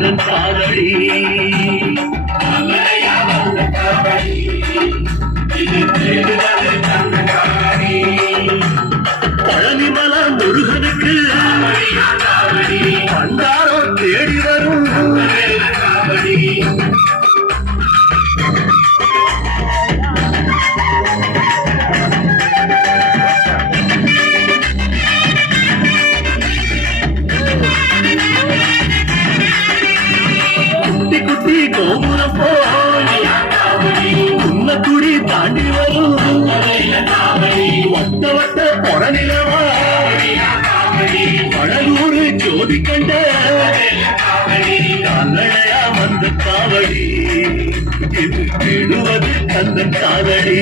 கந்தன் காதடி பழனிமல முருகனுக்கு பண்டாரோ தேடி வரும் குட்டி குட்டி கோபுரம் போன்ன குடி தாண்டி வரும் வட்ட வட்ட பொறநிலவா அழகூரு ஜோதி கண்ட கல்லடையா வந்த காவடி இது தேடுவது கந்தன் காதடி